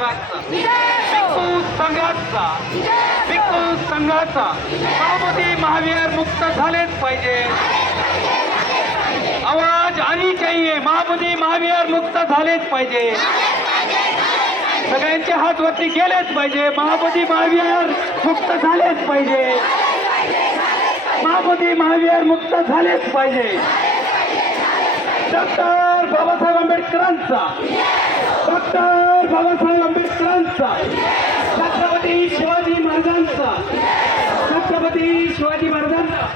आंबेडकरांचा, भिक्खू संघाचा, भिक्खू संघाचा महामोदी महावीर मुक्त झालेच पाहिजे. आवाज आनी चाहिए, महामोदी महावीर मुक्त झालेच पाहिजे. सगळ्यांचे हात वरती गेलेच पाहिजे. महामोदी महावीर मुक्त झालेच पाहिजे. महामोदी महावीर मुक्त झालेच पाहिजे. डॉक्टर बाबासाहेब आंबेडकरांचा, डॉक्टर बाबासाहेब आंबेडकरांचा, छत्रपती शिवाजी महाराजांचा, छत्रपती शिवाजी महाराजांचा.